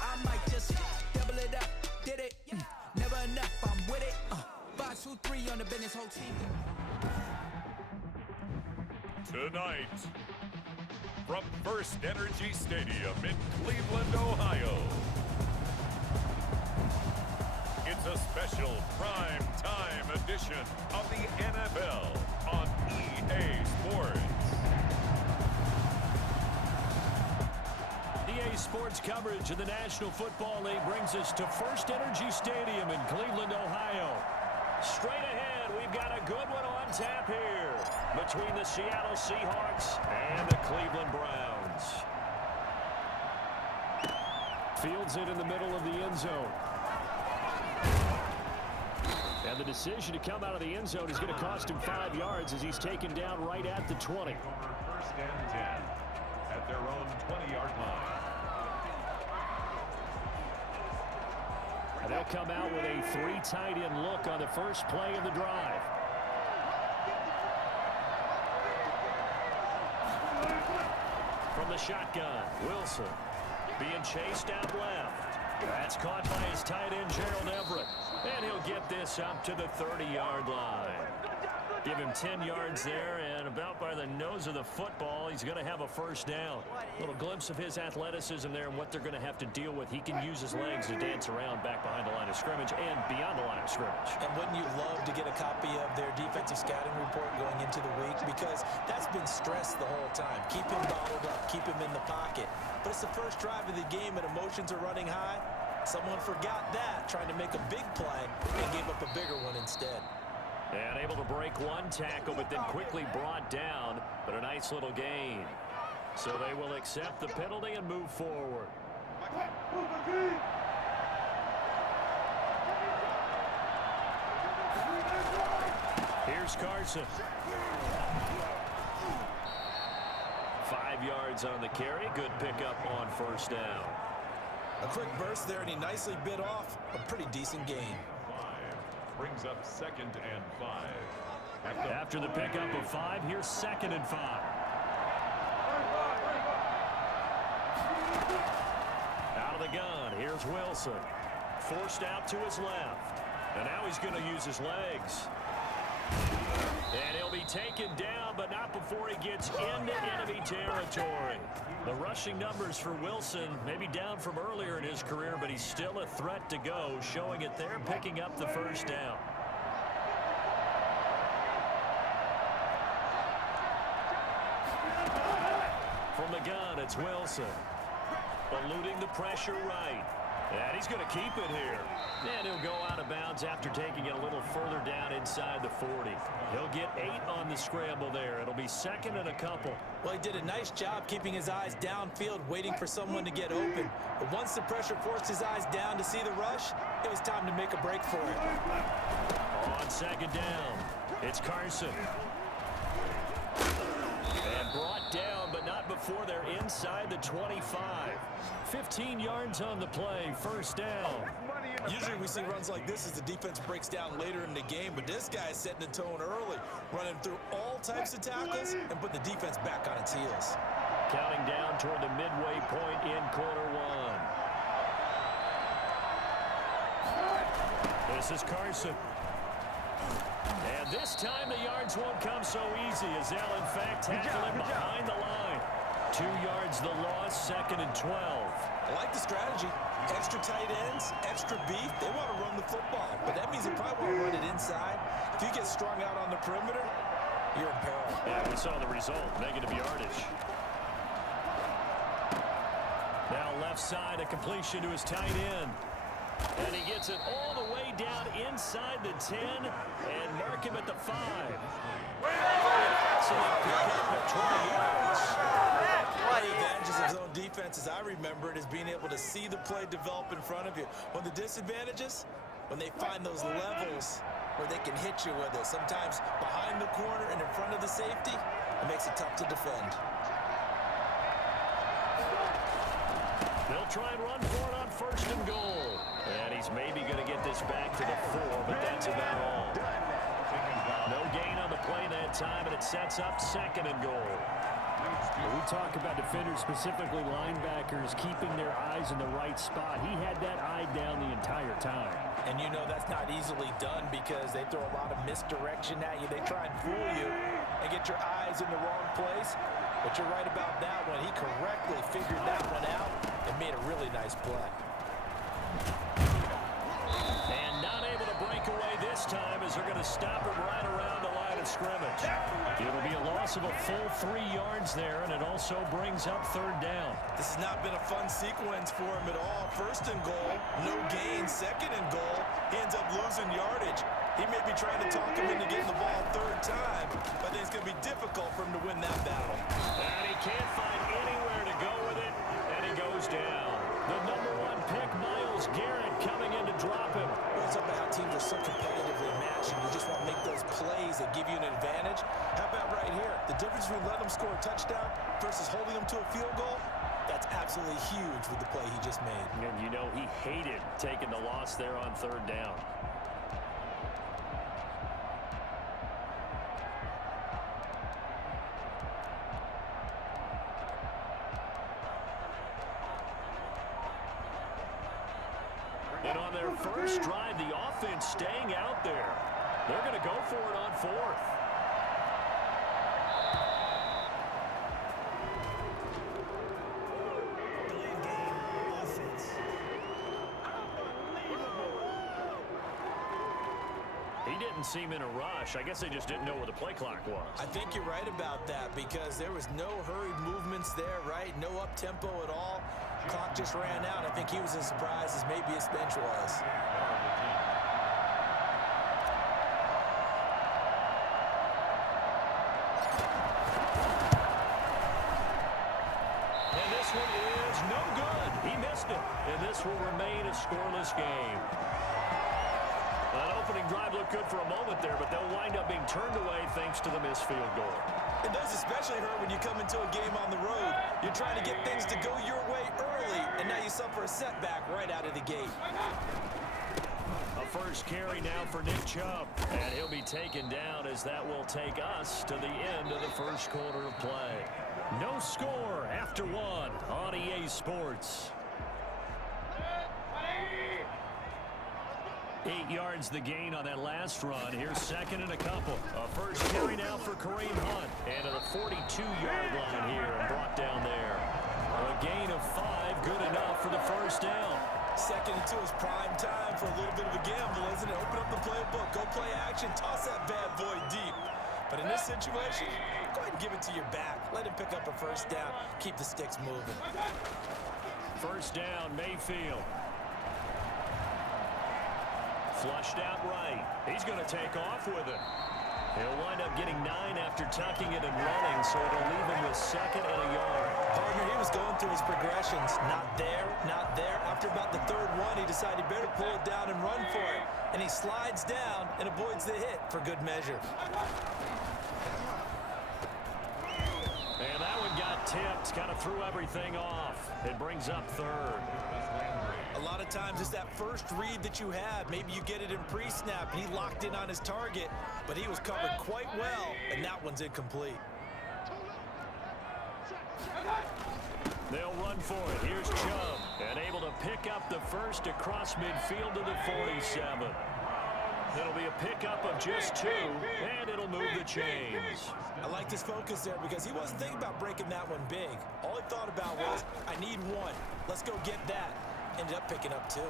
I might just double it up. Did it? Never enough, I'm with it. 5, 2, 3 on the business, whole team. Tonight, from First Energy Stadium in Cleveland, Ohio, it's a special prime time edition of the NFL on EA Sports. EA Sports coverage of the National Football League brings us to First Energy Stadium in Cleveland, Ohio. Straight ahead, we've got a good one on tap here between the Seattle Seahawks and the Cleveland Browns. Fields it in the middle of the end zone. And the decision to come out of the end zone is going to cost him 5 yards as he's taken down right at the 20. First and 10 at their own 20-yard line. And they'll come out with a 3 tight end look on the first play of the drive. From the shotgun, Wilson being chased out left. That's caught by his tight end, Gerald Everett. And he'll get this up to the 30-yard line. Give him 10 yards there, and about by the nose of the football, he's going to have a first down. A little glimpse of his athleticism there and what they're going to have to deal with. He can use his legs to dance around back behind the line of scrimmage and beyond the line of scrimmage. And wouldn't you love to get a copy of their defensive scouting report going into the week? Because that's been stressed the whole time. Keep him bottled up. Keep him in the pocket. But it's the first drive of the game and emotions are running high. Someone forgot that, trying to make a big play and gave up a bigger one instead. And able to break one tackle, but then quickly brought down. But a nice little gain. So they will accept the penalty and move forward. Here's Carson. 5 yards on the carry. Good pickup on first down. A quick burst there, and he nicely bit off a pretty decent gain. Brings up 2nd and 5. After the pickup of 5, here's 2nd and 5. Out of the gun, here's Wilson. Forced out to his left. And now he's going to use his legs. And he'll be taken down, but not before he gets into enemy territory. The rushing numbers for Wilson maybe down from earlier in his career, but he's still a threat to go, showing it there, picking up the first down. From the gun, it's Wilson. Eluding the pressure right. And he's going to keep it here. And he'll go out of bounds after taking it a little further down inside the 40. He'll get 8 on the scramble there. It'll be 2nd and a couple. Well, he did a nice job keeping his eyes downfield, waiting for someone to get open. But once the pressure forced his eyes down to see the rush, it was time to make a break for it. On 2nd down, it's Carson. And brought down, but not before they're inside the 25. 15 yards on the play, first down. Usually we see runs like this as the defense breaks down later in the game, but this guy is setting the tone early, running through all types of tackles and put the defense back on its heels. Counting down toward the midway point in quarter 1. This is Carson. And this time the yards won't come so easy as they'll in fact tackle him behind the line. 2 yards the loss, 2nd and 12. I like the strategy. Extra tight ends, extra beef. They want to run the football, but that means they probably want to run it inside. If you get strung out on the perimeter, you're in peril. Yeah, we saw the result, negative yardage. Now left side, a completion to his tight end. And he gets it all the way down inside the 10 and mark him at the 5. Excellent pickup at 20 yards. One of the advantages of zone defense, as I remember it, is being able to see the play develop in front of you. One of the disadvantages, when they find those levels where they can hit you with it, sometimes behind the corner and in front of the safety, it makes it tough to defend. They'll try and run for it on 1st and goal. And he's maybe going to get this back to the 4, but that's about all. No gain on the play that time, and it sets up 2nd and goal. When we talk about defenders, specifically linebackers, keeping their eyes in the right spot, he had that eye down the entire time. And you know that's not easily done because they throw a lot of misdirection at you. They try and fool you and get your eyes in the wrong place. But you're right about that one. He correctly figured that one out and made a really nice play. And not able to break away this time as they're going to stop it right around the line of scrimmage. It'll be a loss of a full 3 yards there, and it also brings up third down. This has not been a fun sequence for him at all. First and goal, no gain. Second and goal, he ends up losing yardage. He may be trying to talk him into getting the ball third time, but it's going to be difficult for him to win that battle. And he can't find anywhere to go with it, and he goes down. The number 1 pick, Myles Garrett, coming in to drop him. Well, it's about how teams are so competitively matched, and you just want to make those plays that give you an advantage. How about right here? The difference between letting them score a touchdown versus holding them to a field goal, that's absolutely huge with the play he just made. And you know he hated taking the loss there on third down. And on their first drive, the offense staying out there. They're going to go for it on fourth. Delayed game offense. He didn't seem in a rush. I guess they just didn't know where the play clock was. I think you're right about that because there was no hurried movements there, right? No up-tempo at all. Clock just ran out. I think he was as surprised as maybe his bench was. And this one is no good. He missed it. And this will remain a scoreless game. That opening drive looked good for a moment there, but they'll wind up being turned away thanks to the missed field goal. It does especially hurt when you come into a game on the road. You're trying to get things to go your way early, and now you suffer a setback right out of the gate. A first carry now for Nick Chubb, and he'll be taken down as that will take us to the end of the first quarter of play. No score after one on EA Sports. 8 yards the gain on that last run. Here's second and a couple. A first carry now for Kareem Hunt. And to the 42-yard line here and brought down there. A gain of 5, good enough for the first down. Second and 2 is prime time for a little bit of a gamble, isn't it? Open up the playbook, go play action, toss that bad boy deep. But in this situation, go ahead and give it to your back. Let him pick up a first down. Keep the sticks moving. First down, Mayfield. Flushed out right. He's going to take off with it. He'll wind up getting 9 after tucking it and running, so it'll leave him with second and a yard. Partner, he was going through his progressions. Not there, not there. After about the third one, he decided he better pull it down and run for it. And he slides down and avoids the hit for good measure. And that one got tipped, kind of threw everything off. It brings up third. A lot of times it's that first read that you have. Maybe you get it in pre-snap, and he locked in on his target, but he was covered quite well, and that one's incomplete. They'll run for it. Here's Chubb, and able to pick up the first across midfield to the 47. It'll be a pickup of just 2, and it'll move the chains. I like his focus there because he wasn't thinking about breaking that one big. All he thought about was, I need 1. Let's go get that. Ended up picking up 2.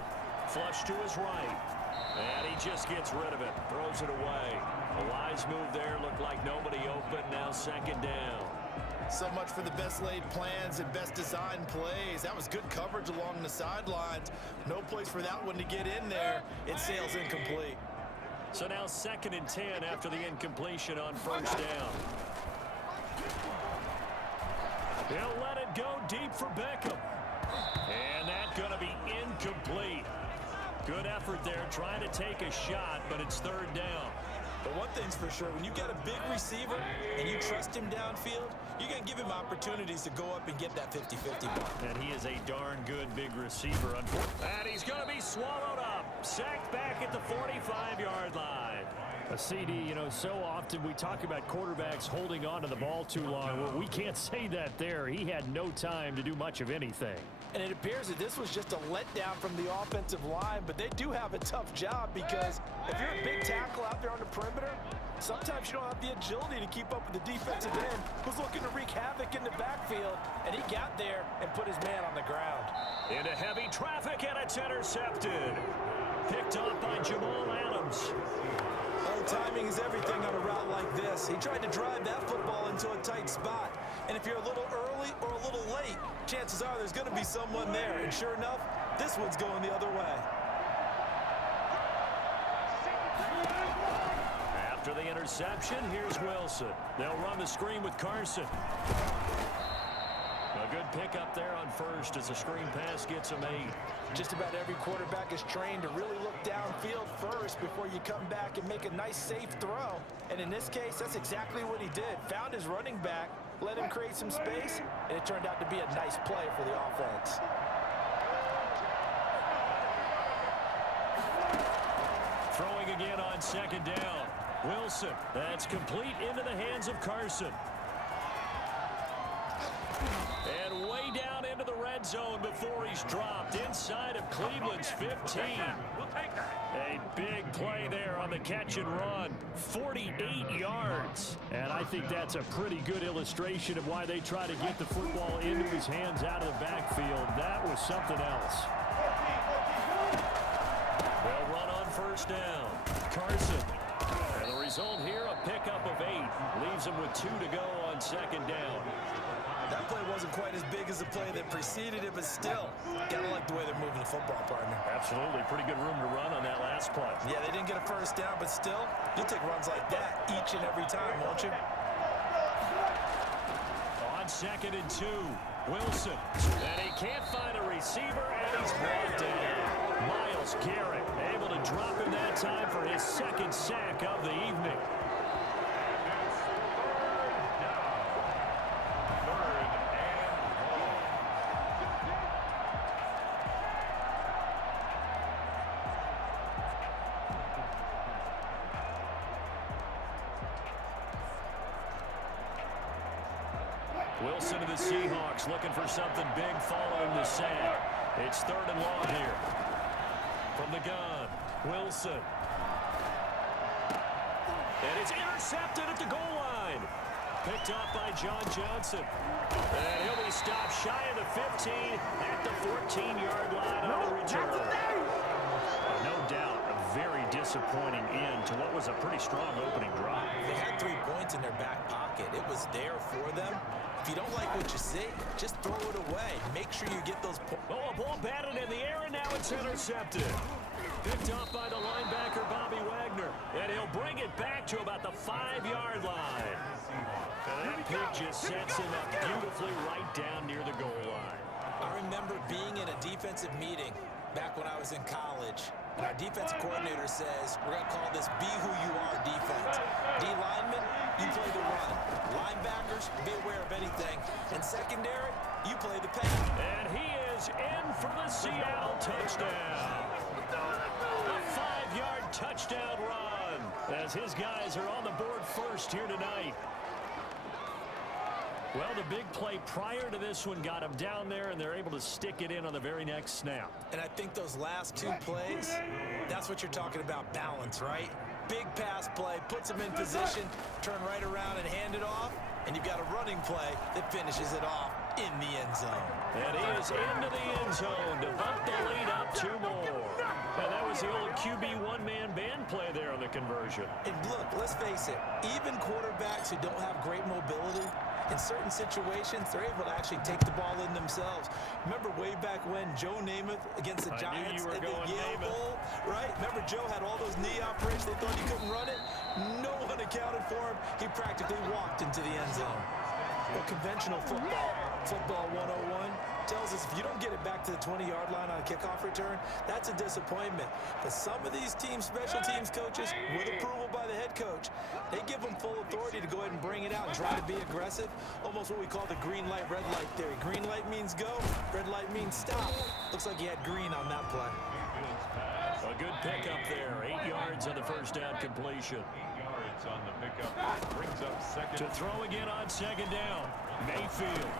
Flush to his right. And he just gets rid of it. Throws it away. A wise move there. Looked like nobody open. Now second down. So much for the best laid plans and best designed plays. That was good coverage along the sidelines. No place for that one to get in there. It sails incomplete. So now second and 10 after the incompletion on first down. He'll let it go deep for Beckham. And that's going to be incomplete. Good effort there trying to take a shot, but it's third down. But one thing's for sure, when you got a big receiver and you trust him downfield, you're going to give him opportunities to go up and get that 50-50 mark. And he is a darn good big receiver. And he's going to be swallowed up. Sacked back at the 45-yard line. A CD, you know, so often we talk about quarterbacks holding on to the ball too long. Well, we can't say that there. He had no time to do much of anything. And it appears that this was just a letdown from the offensive line, but they do have a tough job because if you're a big tackle out there on the perimeter, sometimes you don't have the agility to keep up with the defensive end who's looking to wreak havoc in the backfield, and he got there and put his man on the ground. Into heavy traffic, and it's intercepted. Picked up by Jamal Adams. Oh, timing is everything on a route like this. He tried to drive that football into a tight spot. And if you're a little early or a little late, chances are there's going to be someone there. And sure enough, this one's going the other way. After the interception, here's Wilson. They'll run the screen with Carson. A good pickup there on first as the screen pass gets him 8. Just about every quarterback is trained to really look downfield first before you come back and make a nice, safe throw. And in this case, that's exactly what he did. Found his running back, let him create some space, and it turned out to be a nice play for the offense. Throwing again on second down. Wilson, that's complete into the hands of Carson. And way down into the red zone before he's dropped inside of Cleveland's 15. A big play there on the catch and run. 48 yards. And I think that's a pretty good illustration of why they try to get the football into his hands out of the backfield. That was something else. They'll run on first down. Carson. And the result here, a pickup of 8. Leaves him with 2 to go on second down. That play wasn't quite as big as the play that preceded it, but still, gotta like the way they're moving the football, partner. Absolutely. Pretty good room to run on that last play. Yeah, they didn't get a first down, but still, you'll take runs like that each and every time, won't you? On second and 2, Wilson. And he can't find a receiver, and he's brought down. Myles Garrett able to drop him that time for his second sack of the evening. Wilson to the Seahawks looking for something big following the sack. It's 3rd and long here. From the gun, Wilson. And it's intercepted at the goal line. Picked up by John Johnson. And he'll be stopped shy of the 15 at the 14-yard line on the return. No doubt, a very disappointing end to what was a pretty strong opening drive. They had 3 points in their back pocket. It was there for them. If you don't like what you see, just throw it away. Make sure you get those points. Oh, a ball batted in the air, and now it's intercepted. Picked up by the linebacker, Bobby Wagner. And he'll bring it back to about the 5-yard line. And that pick just sets him up beautifully right down near the goal line. I remember being in a defensive meeting back when I was in college. And our defensive coordinator says, we're going to call this be who you are defense. D linemen, you play the run. Linebackers, be aware of anything. And secondary, you play the pass. And he is in for the Seattle touchdown. A 5-yard touchdown run as his guys are on the board first here tonight. Well, the big play prior to this one got him down there, and they're able to stick it in on the very next snap. And I think those last 2 plays, that's what you're talking about, balance, right? Big pass play, puts him in position, turn right around and hand it off, and you've got a running play that finishes it off in the end zone. And he is into the end zone to bump the lead up 2 more. And that was the old QB one-man band play there on the conversion. And look, let's face it, even quarterbacks who don't have great mobility, in certain situations, they're able to actually take the ball in themselves. Remember way back when Joe Namath against the Giants at the Yale Bowl, right? Remember Joe had all those knee operations. They thought he couldn't run it. No one accounted for him. He practically walked into the end zone. Well, conventional football 101, tells us if you don't get it back to the 20-yard line on a kickoff return, that's a disappointment. But some of these special teams coaches, with approval by the head coach, they give them full authority to go ahead and bring it out and try to be aggressive, almost what we call the green light, red light theory. Green light means go, red light means stop. Looks like he had green on that play. A good pickup there. 8 yards on the first down completion. 8 yards on the pickup. Brings up second. To throw again on second down. Mayfield.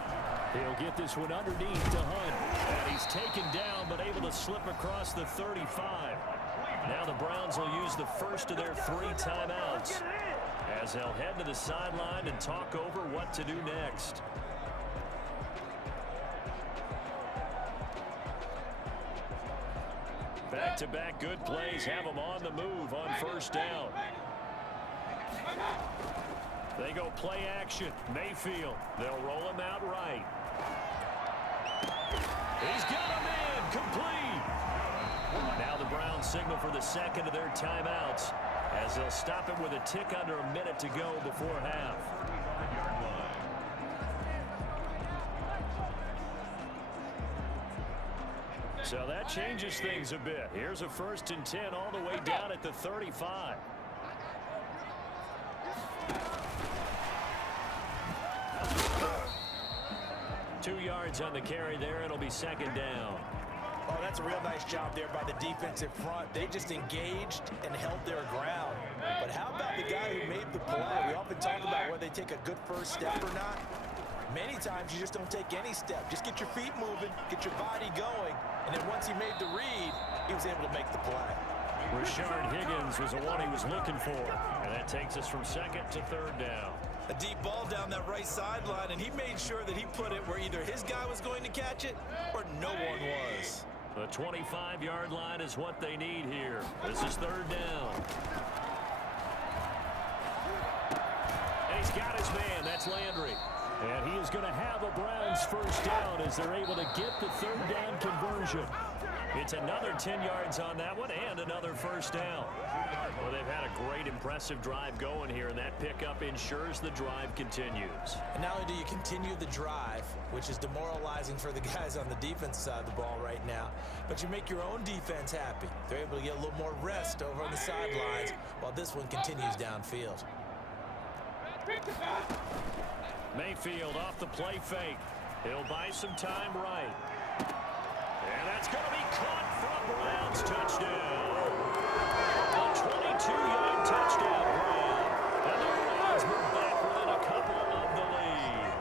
He'll get this one underneath to Hunt. And he's taken down but able to slip across the 35. Now the Browns will use the first of their 3 timeouts as they'll head to the sideline and talk over what to do next. Back-to-back good plays have them on the move on first down. They go play action. Mayfield. They'll roll him out right. He's got him in. Complete. Now the Browns signal for the second of their timeouts as they'll stop it with a tick under a minute to go before half. So that changes things a bit. Here's a 1st and 10 all the way down at the 35. Two yards on the carry there. It'll be second down. Oh, that's a real nice job there by the defensive front. They just engaged and held their ground. But how about the guy who made the play? We often talk about whether they take a good first step or not. Many times you just don't take any step. Just get your feet moving, get your body going, and then once he made the read, he was able to make the play. Rashard Higgins was the one he was looking for. And that takes us from second to third down. A deep ball down that right sideline, and he made sure that he put it where either his guy was going to catch it or no one was. The 25-yard line is what they need here. This is third down. And he's got his man. That's Landry. And he is going to have a Browns first down as they're able to get the third down conversion. It's another 10 yards on that one and another first down. Well, they've had a great, impressive drive going here, and that pickup ensures the drive continues. And not only do you continue the drive, which is demoralizing for the guys on the defense side of the ball right now, but you make your own defense happy. They're able to get a little more rest over on the sidelines while this one continues downfield. Mayfield off the play fake. He'll buy some time right. And that's going to be caught for a Browns touchdown. A 22-yard touchdown grab. And the Browns move back within a couple of the lead.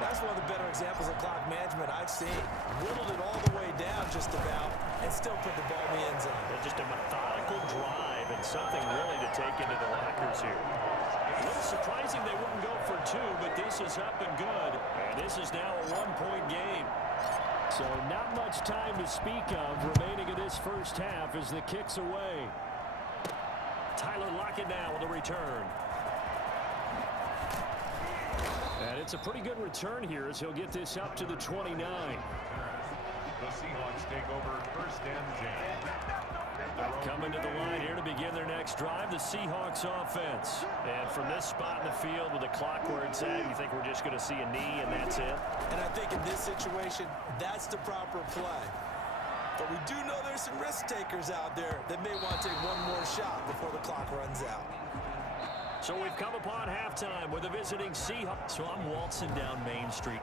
That's one of the better examples of clock management I've seen. Whittled it all the way down just about and still put the ball in the end zone. Just a methodical drive and something really to take into the lockers here. A little surprising they wouldn't go for 2, but this is up and good. And this is now a 1-point game. So not much time to speak of remaining in this first half as the kick's away. Tyler Lockett now with a return. And it's a pretty good return here as he'll get this up to the 29. The Seahawks take over first and 10. Coming to the line here to begin their next drive, the Seahawks offense. And from this spot in the field with the clock where it's at, you think we're just going to see a knee and that's it? And I think in this situation, that's the proper play. But we do know there's some risk takers out there that may want to take one more shot before the clock runs out. So we've come upon halftime with a visiting Seahawks. So I'm waltzing down Main Street.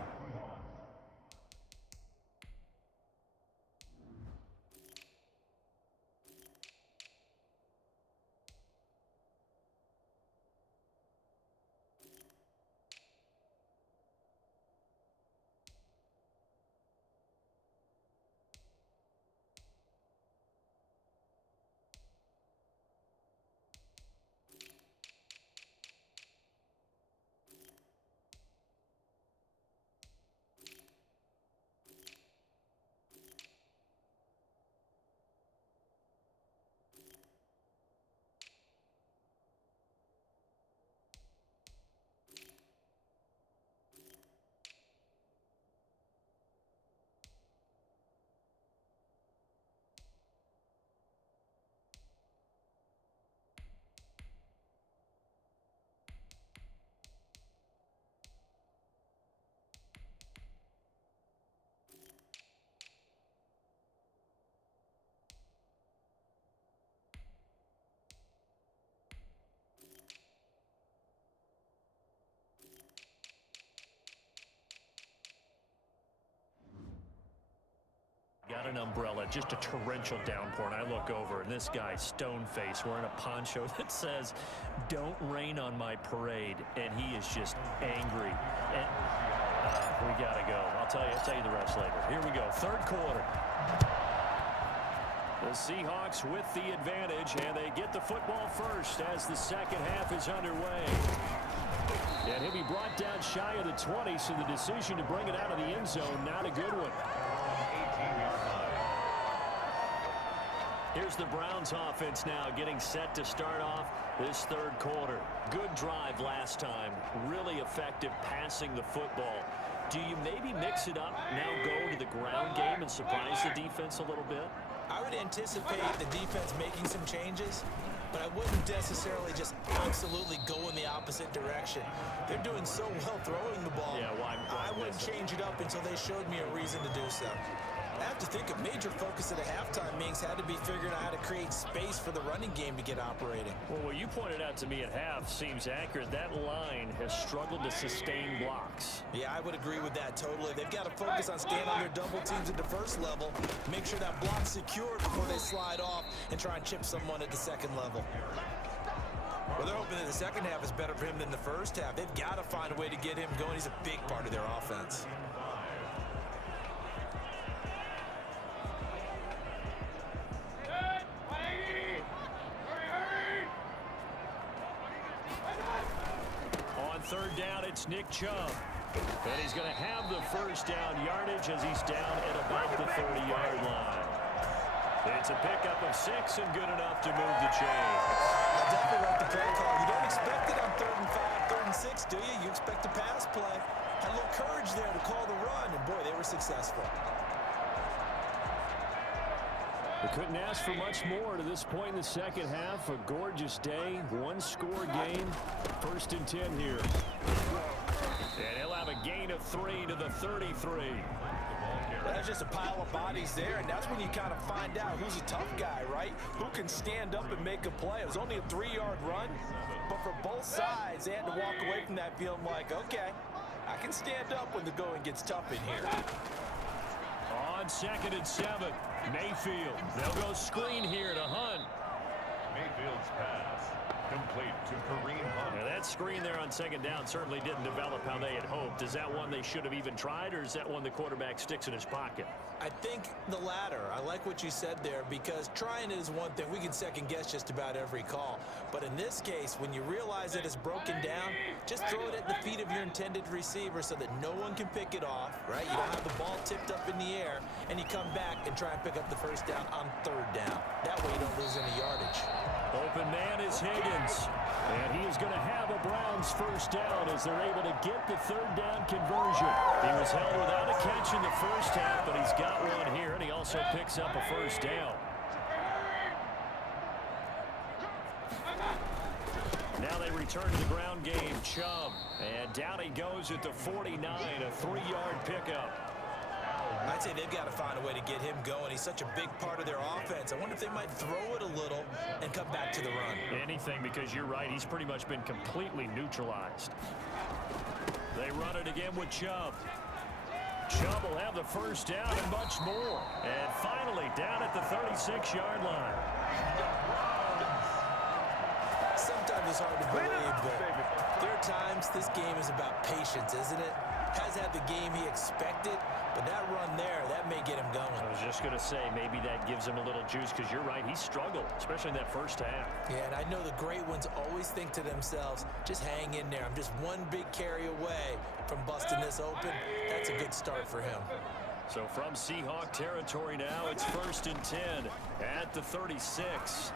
not an umbrella, just a torrential downpour. And I look over, and this guy's stone-faced wearing a poncho that says, "Don't rain on my parade." And he is just angry. And we got to go. I'll tell you the rest later. Here we go, third quarter. The Seahawks with the advantage, and they get the football first as the second half is underway. And he'll be brought down shy of the 20, so the decision to bring it out of the end zone, not a good one. Here's the Browns offense now getting set to start off this third quarter. Good drive last time. Really effective passing the football. Do you maybe mix it up, now go to the ground game and surprise the defense a little bit? I would anticipate the defense making some changes, but I wouldn't necessarily just absolutely go in the opposite direction. They're doing so well throwing the ball. Yeah, why I wouldn't change it up until they showed me a reason to do so. I have to think a major focus at a halftime means had to be figuring out how to create space for the running game to get operating. Well, what you pointed out to me at half seems accurate. That line has struggled to sustain blocks. Yeah, I would agree with that totally. They've got to focus on staying on their double teams at the first level, make sure that block's secure before they slide off and try and chip someone at the second level. Well, they're hoping that the second half is better for him than the first half. They've got to find a way to get him going. He's a big part of their offense. Third down, it's Nick Chubb. And he's going to have the first down yardage as he's down at about the 30-yard line. It's a pickup of 6 and good enough to move the chains. I definitely like the play call. You don't expect it on 3rd and 5, 3rd and 6, do you? You expect a pass play. Had a little courage there to call the run, and boy, they were successful. We couldn't ask for much more to this point in the second half. A gorgeous day, one-score game. 1st and 10 here. And he'll have a gain of 3 to the 33. That's just a pile of bodies there, and that's when you kind of find out who's a tough guy, right? Who can stand up and make a play. It was only a 3-yard run, but for both sides, they had to walk away from that feeling like, okay, I can stand up when the going gets tough in here. On 2nd and 7, Mayfield. They'll go screen here to Hunt. Mayfield's pass complete to Kareem Hunt. Now that screen there on 2nd down certainly didn't develop how they had hoped. Is that one they should have even tried, or is that one the quarterback sticks in his pocket? I think the latter. I like what you said there, because trying it is one thing. We can second guess just about every call. But in this case, when you realize that it's broken down, just throw it at the feet of your intended receiver so that no one can pick it off, right? You don't have the ball tipped up in the air, and you come back and try and pick up the first down on 3rd down. That way you don't lose any yardage. Open man is Higgins. And he is going to have a Browns first down as they're able to get the 3rd down conversion. He was held without a catch in the first half, but he's got one here, and he also picks up a first down. Now they return to the ground game. Chubb. And down he goes at the 49, a 3-yard pickup. I'd say they've got to find a way to get him going. He's such a big part of their offense. I wonder if they might throw it a little and come back to the run. Anything, because you're right. He's pretty much been completely neutralized. They run it again with Chubb. Chubb will have the first down and much more. And finally down at the 36-yard line. Sometimes it's hard to believe, but there are times this game is about patience, isn't it? Has had the game he expected, but that run there, that may get him going. I was just going to say, maybe that gives him a little juice, because you're right, he struggled, especially in that first half. Yeah, and I know the great ones always think to themselves, just hang in there. I'm just one big carry away from busting this open. That's a good start for him. So from Seahawk territory now, it's 1st and 10 at the 36.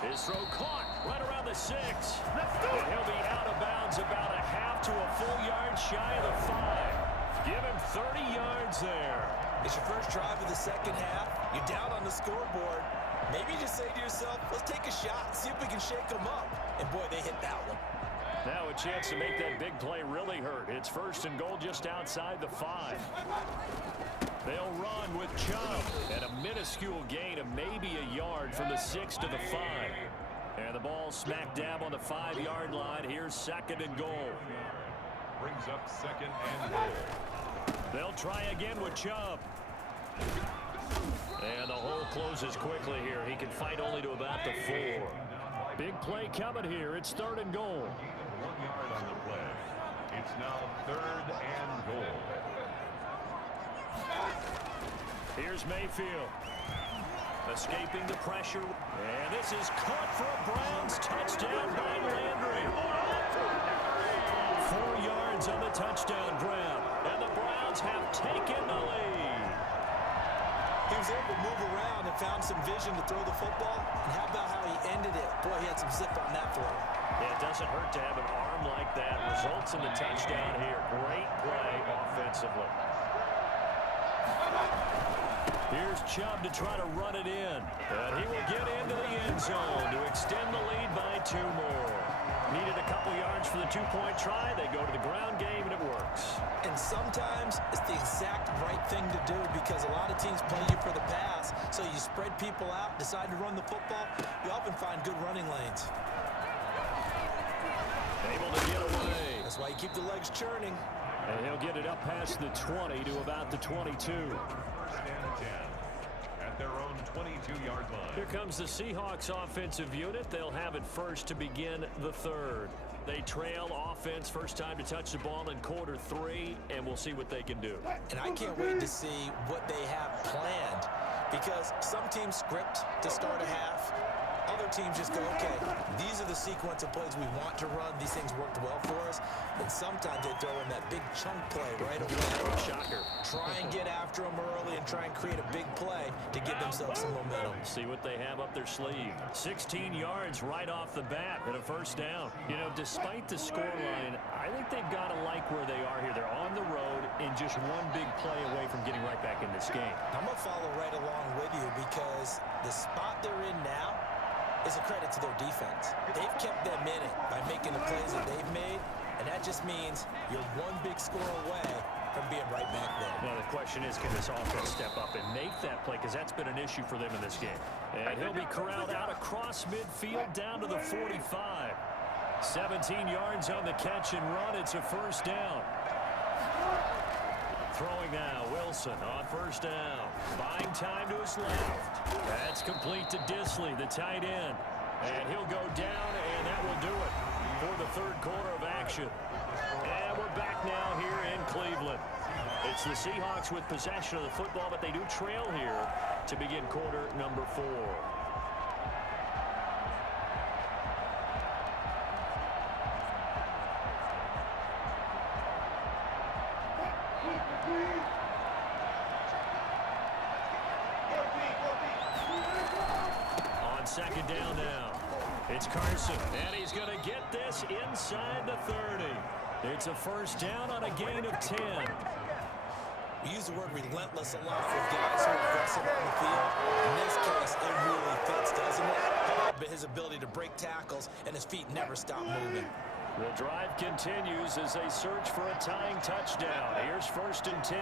His throw caught right around the 6. And he'll be out of bounds about a half to a full yard shy of the 5. Give him 30 yards there. It's your first drive of the second half. You're down on the scoreboard. Maybe you just say to yourself, let's take a shot, see if we can shake them up. And boy, they hit that one. Now a chance to make that big play really hurt. It's 1st and goal just outside the 5. They'll run with Chubb, and a minuscule gain of maybe a yard from the 6 to the 5. And the ball smack dab on the 5-yard line. Here's 2nd and goal. Brings up 2nd and goal. They'll try again with Chubb. And the hole closes quickly here. He can fight only to about the 4. Big play coming here. It's 3rd and goal. 1 yard on the play. It's now 3rd and goal. Here's Mayfield. Escaping the pressure. And this is caught for a Browns touchdown by Landry. 4 yards on the touchdown grab. And the Browns have taken the lead. He was able to move around and found some vision to throw the football. And how about how he ended it? Boy, he had some zip on that throw. Yeah, it doesn't hurt to have an arm like that. Results in the touchdown here. Great play offensively. Here's Chubb to try to run it in. And he will get into the end zone to extend the lead by 2 more. Needed a couple yards for the 2-point try. They go to the ground game, and it works. And sometimes it's the exact right thing to do because a lot of teams play you for the pass. So you spread people out, decide to run the football. You often find good running lanes. Able to get away. That's why you keep the legs churning. And he'll get it up past the 20 to about the 22. First and 10 at their own 22-yard line. Here comes the Seahawks offensive unit. They'll have it first to begin the 3rd. They trail offense, first time to touch the ball in quarter 3, and we'll see what they can do. And I can't wait to see what they have planned because some teams script to start a half. Other teams just go, okay, these are the sequence of plays we want to run. These things worked well for us. And sometimes they throw in that big chunk play right away. Shocker. Try and get after them early and try and create a big play to give themselves some momentum. See what they have up their sleeve. 16 yards right off the bat and a first down. You know, despite the scoreline, I think they've got to like where they are here. They're on the road and just one big play away from getting right back in this game. I'm going to follow right along with you because the spot they're in now is a credit to their defense. They've kept them in it by making the plays that they've made, and that just means you're one big score away from being right back there. Now the question is, can this offense step up and make that play? Because that's been an issue for them in this game. And he'll be corralled out across midfield down to the 45. 17 yards on the catch and run. It's a first down. Throwing now, Wilson on first down. Buying time to his left. That's complete to Disley, the tight end. And he'll go down, and that will do it for the 3rd quarter of action. And we're back now here in Cleveland. It's the Seahawks with possession of the football, but they do trail here to begin quarter number 4. On second down now, it's Carson, and he's going to get this inside the 30. It's a first down on a gain of 10. We use the word relentless a lot for guys who are aggressive on the field. In this case, it really fits, doesn't it? But his ability to break tackles and his feet never stop moving. The drive continues as they search for a tying touchdown. Here's first and 10.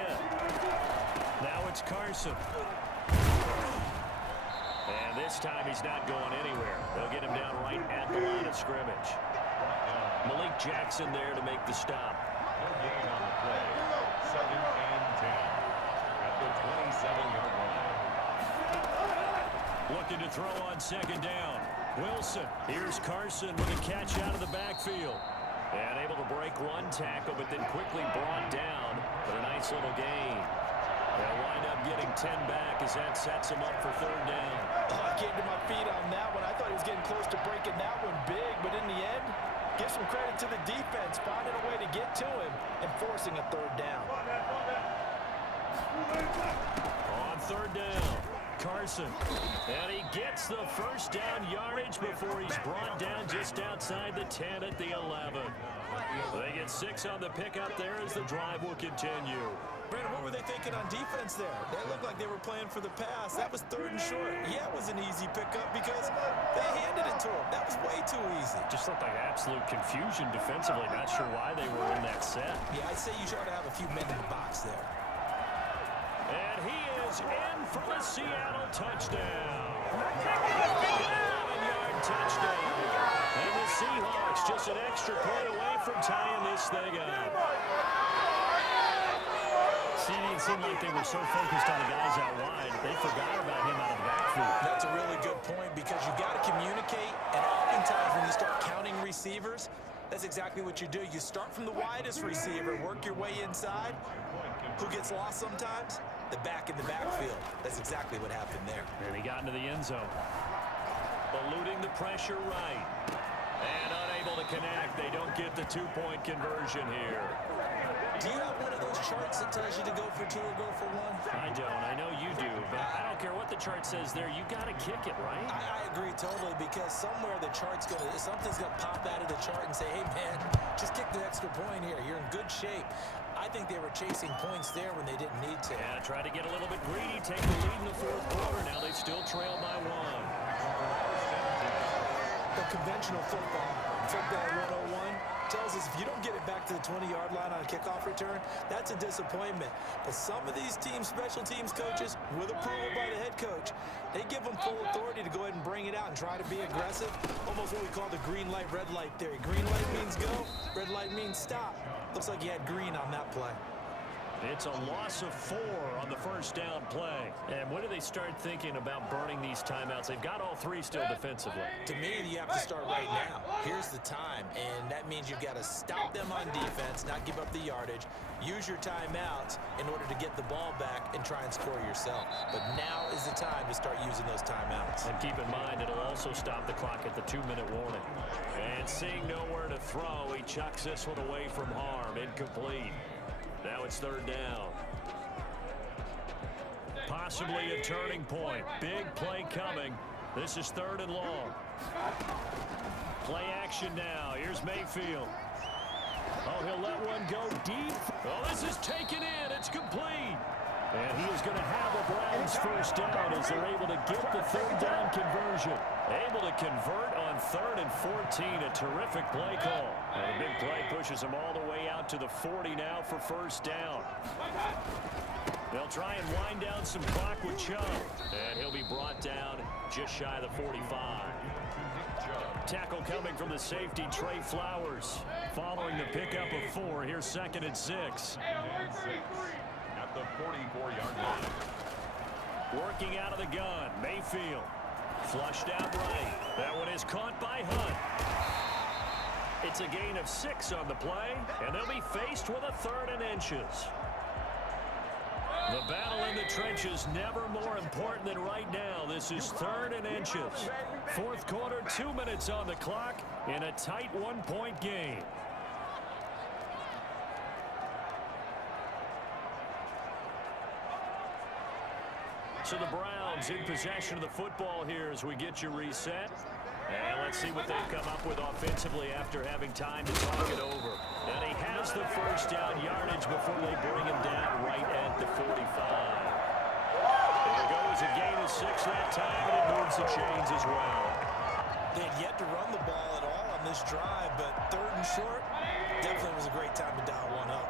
Now it's Carson. And this time he's not going anywhere. They'll get him down right at the line of scrimmage. Malik Jackson there to make the stop. No gain on the play. 2nd and 10 at the 27-yard line. Looking to throw on second down. Wilson. Here's Carson with a catch out of the backfield. And able to break one tackle, but then quickly brought down. But a nice little gain. They'll wind up getting 10 back as that sets him up for 3rd down. Oh, I came to my feet on that one. I thought he was getting close to breaking that one big, but in the end, give some credit to the defense, finding a way to get to him and forcing a 3rd down. On 3rd down, Carson. And he gets the first down yardage before he's brought down just outside the 10 at the 11. They get 6 on the pickup there as the drive will continue. Brandon, what were they thinking on defense there? They looked like they were playing for the pass. That was 3rd and short. Yeah, it was an easy pickup because they handed it to him. That was way too easy. Just looked like absolute confusion defensively. Not sure why they were in that set. Yeah, I'd say you try to have a few men in the box there. And he is in for the Seattle touchdown. 11-yard touchdown. And the Seahawks just an extra point away from tying this thing up. it seemed like they were so focused on the guys out wide, they forgot about him out of the backfield. That's a really good point because you got to communicate, and oftentimes when you start counting receivers, that's exactly what you do. You start from the widest receiver, work your way inside. Who gets lost sometimes? The back in the backfield. That's exactly what happened there. And he got into the end zone. Eluding the pressure right. And unable to connect. They don't get the two-point conversion here. Do you have one of those charts that tells you to go for two or go for one? I don't. I know you do, but I don't care what the chart says there. You got to kick it, right? I agree totally because somewhere the chart's something's going to pop out of the chart and say, hey, man, just kick the extra point here. You're in good shape. I think they were chasing points there when they didn't need to. Yeah, try to get a little bit greedy, take the lead in the fourth quarter. Now they still trail by one. The conventional football 101, tells us if you don't get it back to the 20-yard line on a kickoff return, that's a disappointment. But some of these special teams coaches, with approval by the head coach, they give them full authority to go ahead and bring it out and try to be aggressive. Almost what we call the green light, red light theory. Green light means go, red light means stop. Looks like he had green on that play. It's a loss of 4 on the first down play. And when do they start thinking about burning these timeouts? They've got all 3 still defensively. To me, you have to start right now. Here's the time, and that means you've got to stop them on defense, not give up the yardage, use your timeouts in order to get the ball back and try and score yourself. But now is the time to start using those timeouts. And keep in mind, it'll also stop the clock at the 2-minute warning. And seeing nowhere to throw, he chucks this one away from harm. Incomplete. Now it's third down. Possibly a turning point. Big play coming. This is third and long. Play action now. Here's Mayfield. Oh, he'll let one go deep. Oh, this is taken in. It's complete. And he is going to have a Browns first down as they're able to get the third down conversion. Able to convert on 3rd and 14. A terrific play call. And a big play pushes him all the way out to the 40 now for first down. They'll try and wind down some clock with Chubb. And he'll be brought down just shy of the 45. Tackle coming from the safety, Trey Flowers. Following the pickup of 4, here's 2nd and 6. At the 44-yard line. Working out of the gun, Mayfield. Flushed out right. That one is caught by Hunt. It's a gain of 6 on the play, and they'll be faced with a 3rd and inches. The battle in the trenches never more important than right now. This is 3rd and inches. Fourth quarter, 2 minutes on the clock in a tight 1-point game. So the Browns in possession of the football here as we get you reset. And let's see what they've come up with offensively after having time to talk it over. And he has the first down yardage before they bring him down right at the 45. There it goes, a gain of 6 that time, and it moves the chains as well. They had yet to run the ball at all on this drive, but 3rd and short definitely was a great time to dial one up.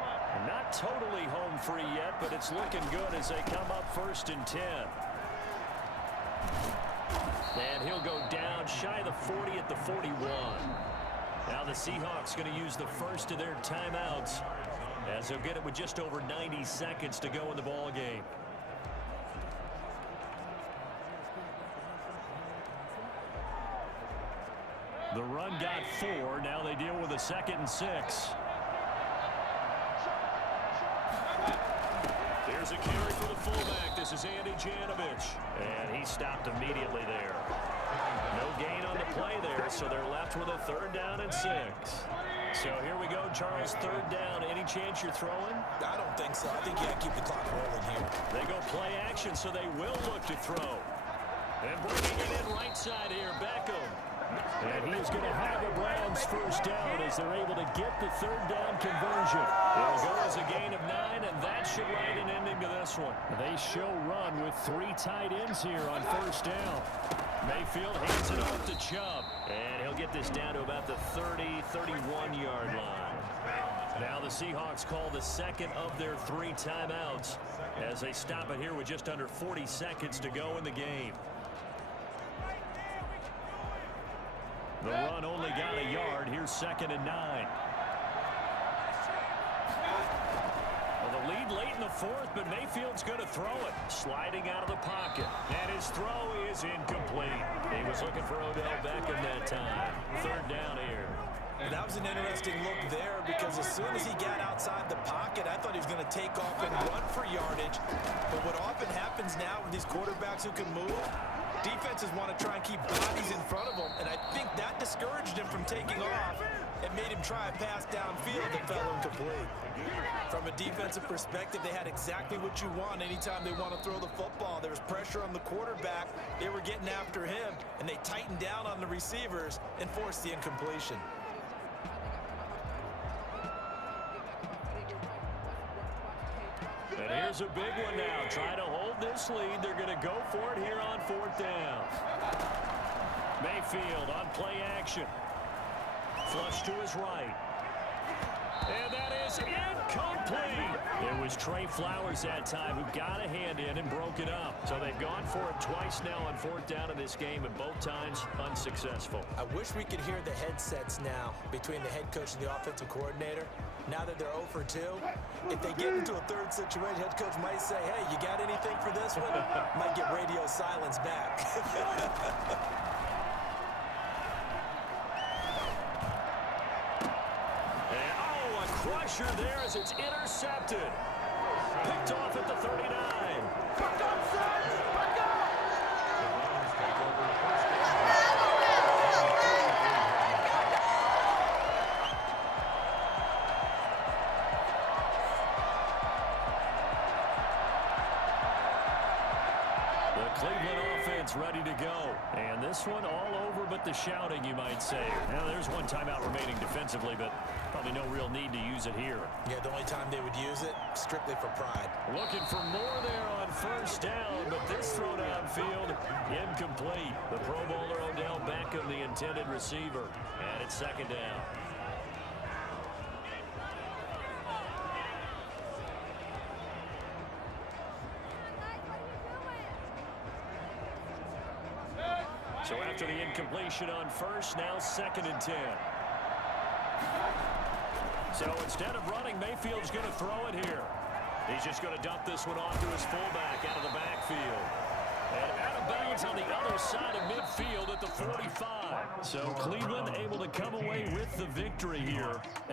Not totally home free yet, but it's looking good as they come up 1st and 10. And he'll go down shy of the 40 at the 41. Now the Seahawks going to use the first of their timeouts as they'll get it with just over 90 seconds to go in the ball game. The run got 4. Now they deal with a 2nd and 6. Here's a carry for the fullback. This is Andy Janovich. And he stopped immediately there. No gain on the play there, so they're left with a 3rd down and 6. So here we go, Charles, 3rd down. Any chance you're throwing? I don't think so. I think you got to keep the clock rolling here. They go play action, so they will look to throw. And bringing it in right side here, Beckham. And he is going to have the Browns first down as they're able to get the 3rd down conversion. It'll go as a gain of 9, and that should write an ending to this one. They show run with 3 tight ends here on first down. Mayfield hands it off to Chubb. And he'll get this down to about the 30, 31-yard line. Now the Seahawks call the 2nd of their 3 timeouts as they stop it here with just under 40 seconds to go in the game. The run only got a yard. Here's 2nd and 9. Well, the lead late in the fourth, but Mayfield's going to throw it. Sliding out of the pocket. And his throw is incomplete. He was looking for Odell Beckham that time. Third down here. And that was an interesting look there because as soon as he got outside the pocket, I thought he was going to take off and run for yardage. But what often happens now with these quarterbacks who can move, defenses want to try and keep bodies in front of them, and I think that discouraged him from taking off and made him try a pass downfield that fell incomplete. From a defensive perspective, they had exactly what you want anytime they want to throw the football. There was pressure on the quarterback. They were getting after him, and they tightened down on the receivers and forced the incompletion. And here's a big one now. Trying to hold this lead. They're going to go for it here on fourth down. Mayfield on play action. Flush to his right. And that is incomplete. It was Trey Flowers that time who got a hand in and broke it up. So they've gone for it twice now on fourth down in this game, and both times unsuccessful. I wish we could hear the headsets now between the head coach and the offensive coordinator. Now that they're 0 for 2, if they get into a third situation, head coach might say, hey, you got anything for this one? Might get radio silence back. Crusher there as it's intercepted. Picked off at the 39. Back up, son! Back up! The Cleveland offense ready to go. And this one all over but the shouting, you might say. Now, there's one timeout remaining defensively, but probably no real need to use it here. Yeah, the only time they would use it, strictly for pride. Looking for more there on first down, but this throw downfield, incomplete. The Pro Bowler Odell Beckham, the intended receiver. And it's second down. So after the incompletion on first, now 2nd and 10. So instead of running, Mayfield's going to throw it here. He's just going to dump this one off to his fullback out of the backfield. And out of bounds on the other side of midfield at the 45. So Cleveland able to come away with the victory here.